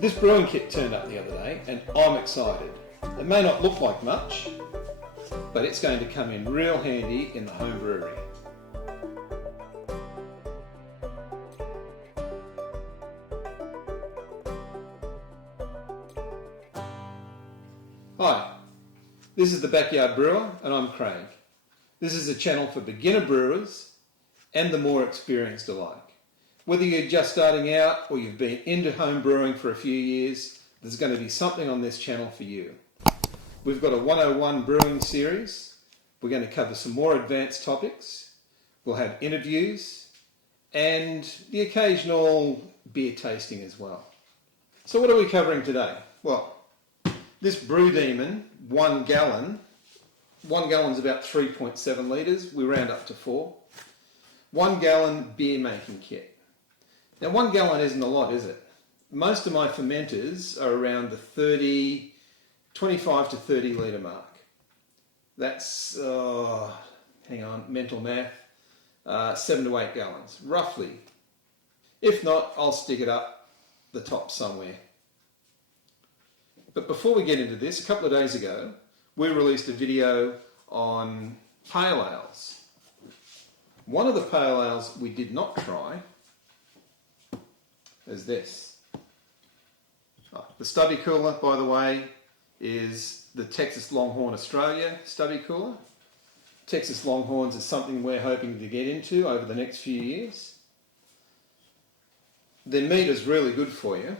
This brewing kit turned up the other day and I'm excited. It may not look like much, but it's going to come in real handy in the home brewery. Hi, this is the Backyard Brewer and I'm Craig. This is a channel for beginner brewers and the more experienced alike. Whether you're just starting out or you've been into home brewing for a few years, there's going to be something on this channel for you. We've got a 101 brewing series. We're going to cover some more advanced topics. We'll have interviews and the occasional beer tasting as well. So what are we covering today? Well, this BrewDemon 1 gallon, 1 gallon's about 3.7 litres, we round up to 4. 1 gallon beer making kit. Now 1 gallon isn't a lot, is it? Most of my fermenters are around the 25 to 30 litre mark. That's, hang on, mental math, 7 to 8 gallons, roughly. If not, I'll stick it up the top somewhere. But before we get into this, a couple of days ago, we released a video on pale ales. One of the pale ales we did not try is this. The stubby cooler, by the way, is the Texas Longhorn Australia stubby cooler. Texas Longhorns is something we're hoping to get into over the next few years. Their meat is really good for you,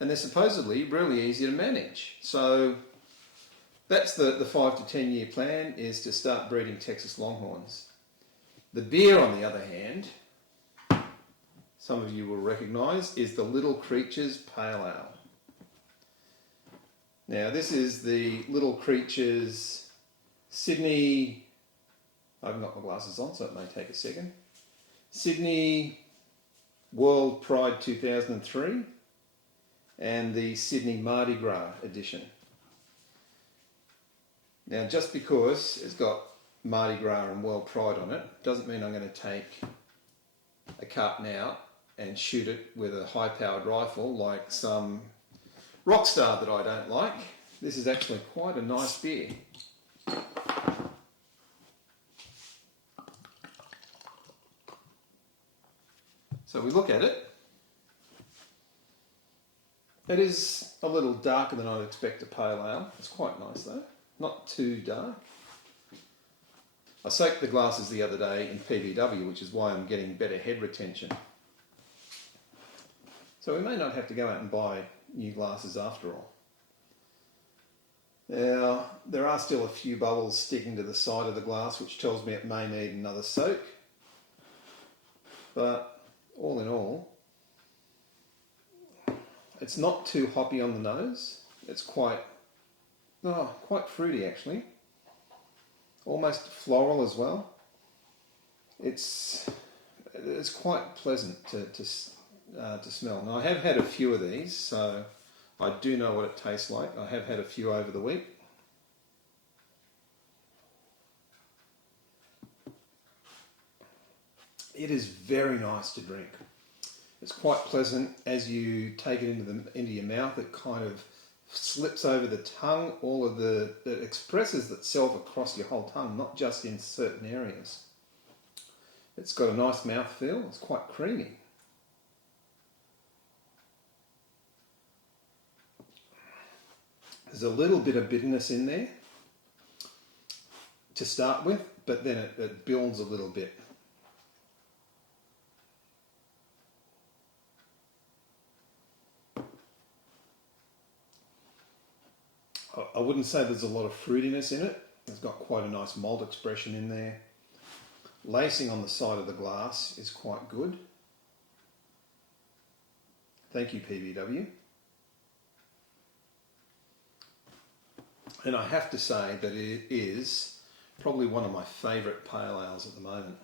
and they're supposedly really easy to manage. So that's the 5 to 10 year plan, is to start breeding Texas Longhorns. The beer, on the other hand, some of you will recognise, is the Little Creatures Pale Ale. Now this is the Little Creatures Sydney, I haven't got my glasses on so it may take a second, Sydney World Pride 2003 and the Sydney Mardi Gras edition. Now just because it's got Mardi Gras and World Pride on it doesn't mean I'm going to take a carton out and shoot it with a high-powered rifle like some rock star that I don't like. This is actually quite a nice beer. So we look at it. It is a little darker than I'd expect a pale ale. It's quite nice though, not too dark. I soaked the glasses the other day in PBW, which is why I'm getting better head retention. So we may not have to go out and buy new glasses after all. Now, there are still a few bubbles sticking to the side of the glass, which tells me it may need another soak. But all in all, it's not too hoppy on the nose. It's quite fruity actually. Almost floral as well. It's quite pleasant to smell. Now I have had a few of these, so I do know what it tastes like. I have had a few over the week. It is very nice to drink. It's quite pleasant as you take it into your mouth. It kind of slips over the tongue. It expresses itself across your whole tongue, not just in certain areas. It's got a nice mouthfeel. It's quite creamy. There's a little bit of bitterness in there to start with, but then it builds a little bit. I wouldn't say there's a lot of fruitiness in it. It's got quite a nice malt expression in there. Lacing on the side of the glass is quite good. Thank you, PBW. And I have to say that it is probably one of my favourite pale ales at the moment.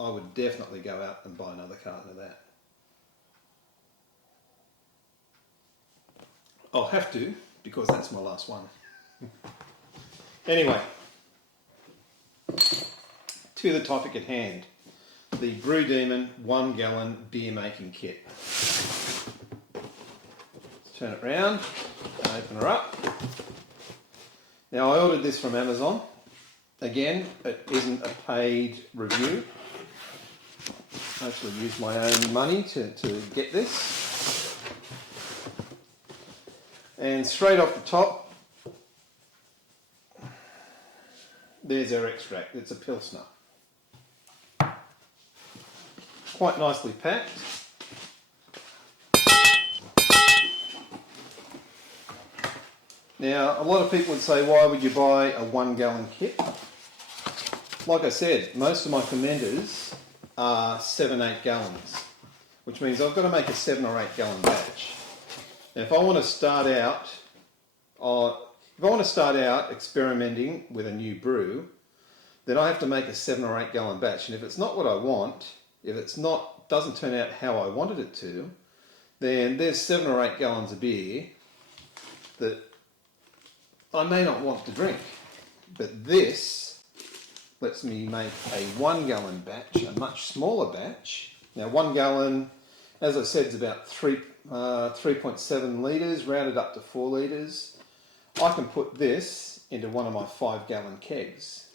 I would definitely go out and buy another carton of that. I'll have to, because that's my last one. Anyway, to the topic at hand, the BrewDemon 1 gallon beer making kit. turn it round and open her up. Now I ordered this from Amazon. Again, it isn't a paid review. I actually used my own money to get this. And straight off the top, there's our extract. It's a Pilsner. Quite nicely packed. Now, a lot of people would say, why would you buy a 1 gallon kit? Like I said, most of my fermenters are 7-8 gallons, which means I've got to make a 7 or 8 gallon batch. Now, if I want to start out experimenting with a new brew, then I have to make a 7 or 8 gallon batch. And if it's not what I want, if doesn't turn out how I wanted it to, then there's 7 or 8 gallons of beer that I may not want to drink. But this lets me make a 1 gallon batch, a much smaller batch. Now 1 gallon, as I said, is about 3.7 litres, rounded up to 4 litres. I can put this into one of my 5 gallon kegs.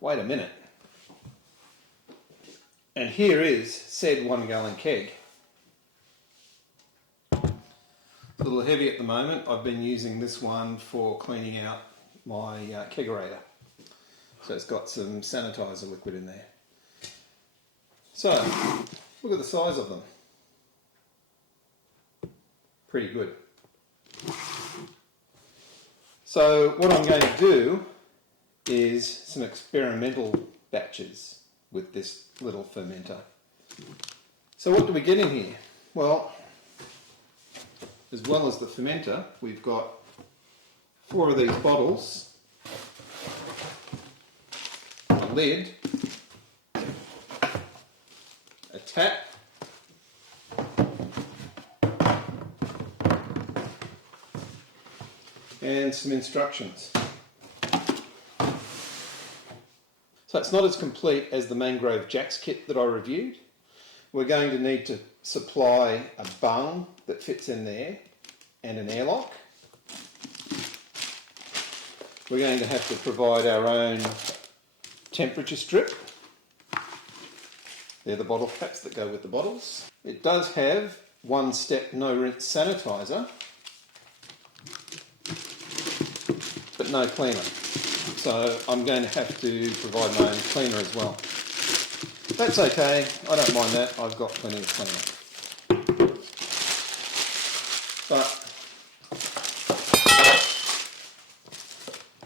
Wait a minute. And here is said 1 gallon keg. It's a little heavy at the moment. I've been using this one for cleaning out my kegerator. So it's got some sanitizer liquid in there. So, look at the size of them. Pretty good. So what I'm going to do is some experimental batches with this little fermenter. So what do we get in here? Well, as well as the fermenter, we've got 4 of these bottles, a lid, a tap, and some instructions. So it's not as complete as the Mangrove Jacks kit that I reviewed. We're going to need to supply a bung that fits in there and an airlock. We're going to have to provide our own temperature strip. They're the bottle caps that go with the bottles. It does have 1-step no-rinse sanitizer, but no cleaner. So I'm going to have to provide my own cleaner as well. That's okay, I don't mind that, I've got plenty of cleaner. But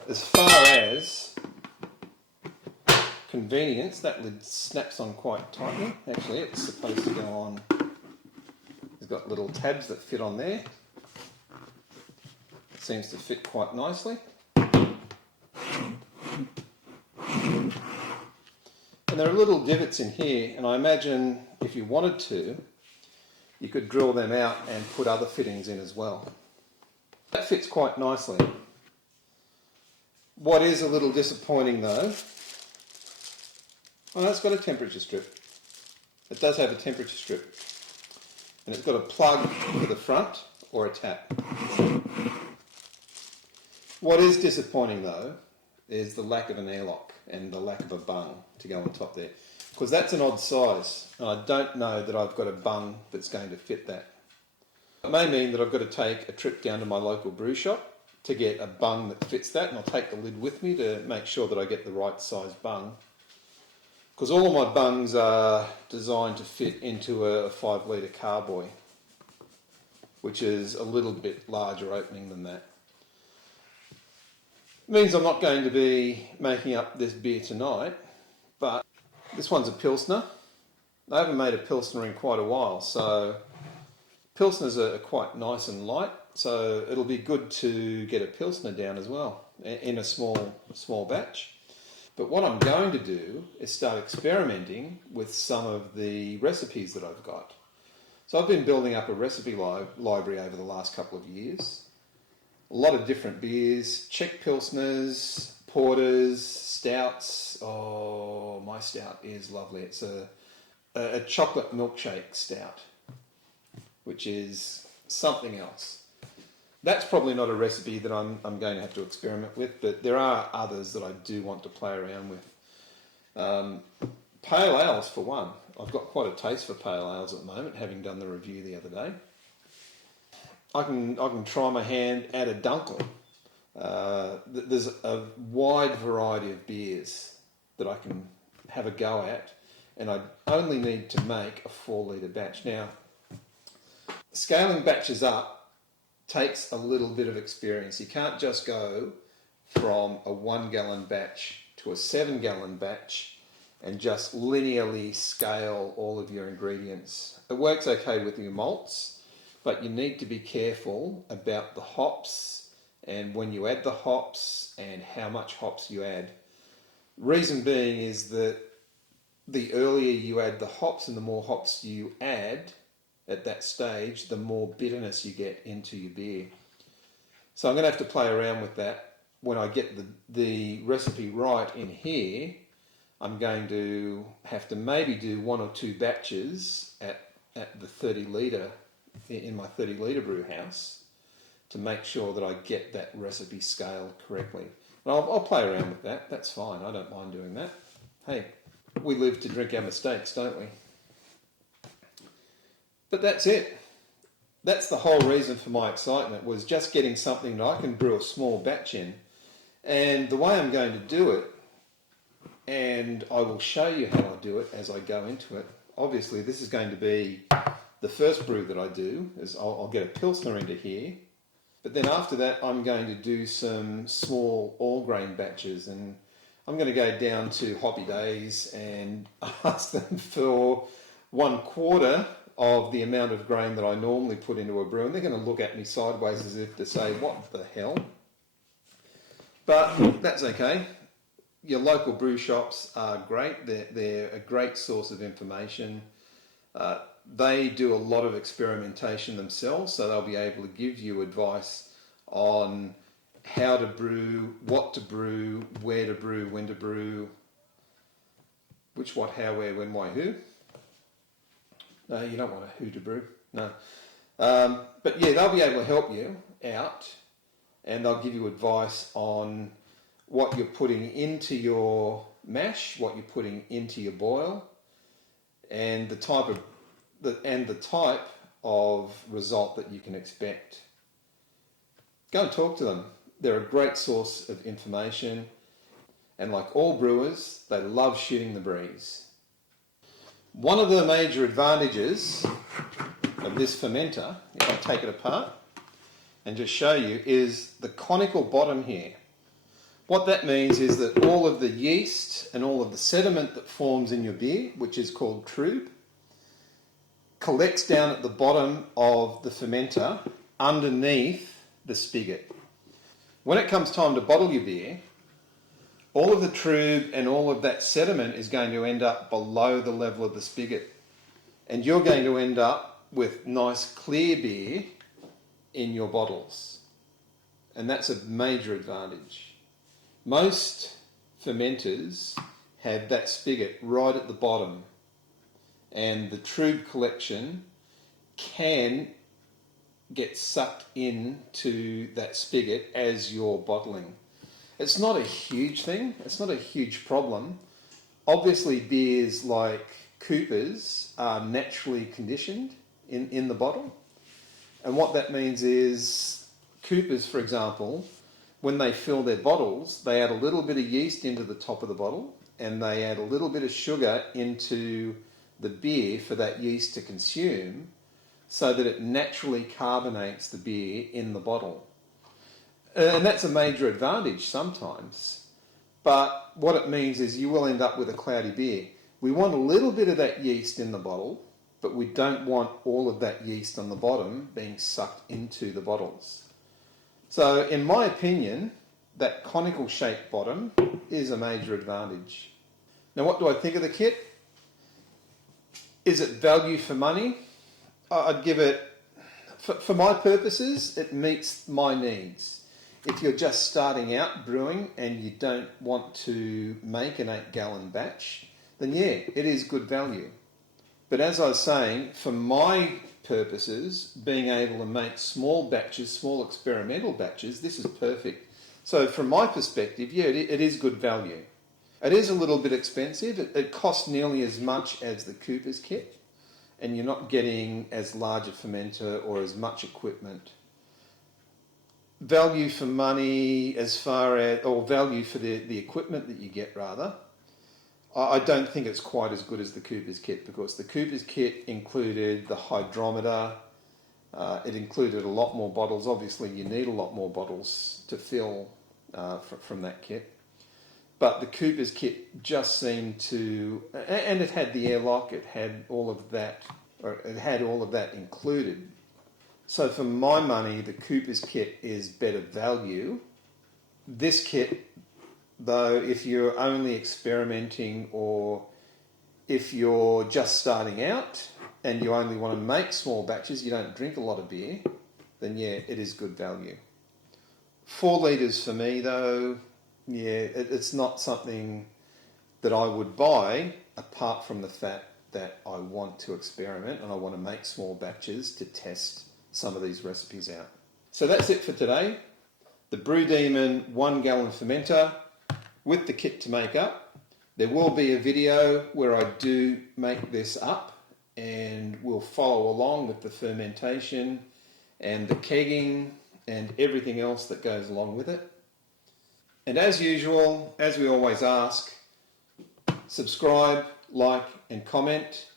as far as convenience, that lid snaps on quite tightly. Actually, it's supposed to go on, it's got little tabs that fit on there. It seems to fit quite nicely. And there are little divots in here, and I imagine if you wanted to, you could drill them out and put other fittings in as well. That fits quite nicely. What is a little disappointing though, it's got a temperature strip. It does have a temperature strip. And it's got a plug for the front or a tap. What is disappointing though is the lack of an airlock and the lack of a bung to go on top there. Because that's an odd size, and I don't know that I've got a bung that's going to fit that. It may mean that I've got to take a trip down to my local brew shop to get a bung that fits that, and I'll take the lid with me to make sure that I get the right size bung. Because all of my bungs are designed to fit into a 5 litre CARBOY, which is a little bit larger opening than that. It means I'm not going to be making up this beer tonight, but this one's a Pilsner. I haven't made a Pilsner in quite a while, so Pilsners are quite nice and light, so it'll be good to get a Pilsner down as well in a small batch. But what I'm going to do is start experimenting with some of the recipes that I've got. So I've been building up a recipe library over the last couple of years. A lot of different beers, Czech Pilsners, porters, stouts. Oh, my stout is lovely. It's a chocolate milkshake stout, which is something else. That's probably not a recipe that I'm going to have to experiment with, but there are others that I do want to play around with. Pale ales for one. I've got quite a taste for pale ales at the moment, having done the review the other day. I can try my hand at a dunkel. There's a wide variety of beers that I can have a go at, and I only need to make a 4-litre batch. Now, scaling batches up takes a little bit of experience. You can't just go from a 1-gallon batch to a 7-gallon batch and just linearly scale all of your ingredients. It works okay with your malts, but you need to be careful about the hops and when you add the hops and how much hops you add. Reason being is that the earlier you add the hops and the more hops you add at that stage, the more bitterness you get into your beer. So I'm going to have to play around with that. When I get the recipe right in here, I'm going to have to maybe do 1 or 2 batches at the 30-litre, in my 30-litre brew house, to make sure that I get that recipe scaled correctly. And I'll play around with that. That's fine. I don't mind doing that. Hey, we live to drink our mistakes, don't we? But that's it. That's the whole reason for my excitement, was just getting something that I can brew a small batch in. And the way I'm going to do it, and I will show you how I do it as I go into it. Obviously, this is going to be the first brew that I do, is I'll get a Pilsner into here. But then after that, I'm going to do some small all-grain batches, and I'm going to go down to Hoppy Days and ask them for 1/4 of the amount of grain that I normally put into a brew, and they're going to look at me sideways as if to say, what the hell? But that's okay. Your local brew shops are great. They're a great source of information. They do a lot of experimentation themselves, so they'll be able to give you advice on how to brew, what to brew, where to brew, when to brew, which, what, how, where, when, why, who. No, you don't want a who to brew. No. But yeah, they'll be able to help you out, and they'll give you advice on what you're putting into your mash, what you're putting into your boil, and the type of result that you can expect. Go and talk to them. They're a great source of information, and like all brewers, they love shooting the breeze. One of the major advantages of this fermenter, if I take it apart and just show you, is the conical bottom here. What that means is that all of the yeast and all of the sediment that forms in your beer, which is called trub, collects down at the bottom of the fermenter underneath the spigot. When it comes time to bottle your beer, all of the trub and all of that sediment is going to end up below the level of the spigot. And you're going to end up with nice clear beer in your bottles. And that's a major advantage. Most fermenters have that spigot right at the bottom, and the trub collection can get sucked into that spigot as you're bottling. It's not a huge thing, it's not a huge problem. Obviously, beers like Coopers are naturally conditioned in the bottle, and what that means is Coopers, for example, when they fill their bottles, they add a little bit of yeast into the top of the bottle, and they add a little bit of sugar into the beer for that yeast to consume, so that it naturally carbonates the beer in the bottle. And that's a major advantage sometimes. But what it means is you will end up with a cloudy beer. We want a little bit of that yeast in the bottle, but we don't want all of that yeast on the bottom being sucked into the bottles. So in my opinion, that conical shaped bottom is a major advantage. Now, what do I think of the kit? Is it value for money? I'd give it, for my purposes, it meets my needs. If you're just starting out brewing and you don't want to make an 8-gallon batch, then yeah, it is good value. But as I was saying, for my purposes, being able to make small batches, small experimental batches, this is perfect. So from my perspective, yeah, it is good value. It is a little bit expensive. It costs nearly as much as the Cooper's kit, and you're not getting as large a fermenter or as much equipment. Value for money as far as, or value for the equipment that you get rather, I don't think it's quite as good as the Cooper's kit, because the Cooper's kit included the hydrometer, it included a lot more bottles. Obviously you need a lot more bottles to fill from that kit. But the Cooper's kit just seemed to, and it had the airlock, it had all of that, or it had all of that included. So for my money, the Cooper's kit is better value. This kit, though, if you're only experimenting or if you're just starting out and you only want to make small batches, you don't drink a lot of beer, then yeah, it is good value. 4 litres for me, though, yeah, it's not something that I would buy, apart from the fact that I want to experiment and I want to make small batches to test some of these recipes out. So that's it for today. The BrewDemon 1 gallon fermenter with the kit to make up. There will be a video where I do make this up, and we'll follow along with the fermentation and the kegging and everything else that goes along with it. And as usual, as we always ask, subscribe, like and comment.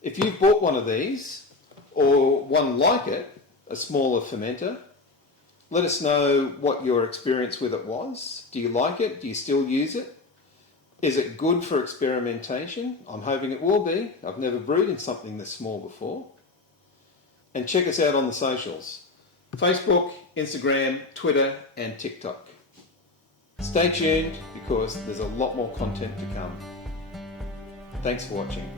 If you've bought one of these or one like it, a smaller fermenter, let us know what your experience with it was. Do you like it? Do you still use it? Is it good for experimentation? I'm hoping it will be. I've never brewed in something this small before. And check us out on the socials: Facebook, Instagram, Twitter and TikTok. Stay tuned, because there's a lot more content to come. Thanks for watching.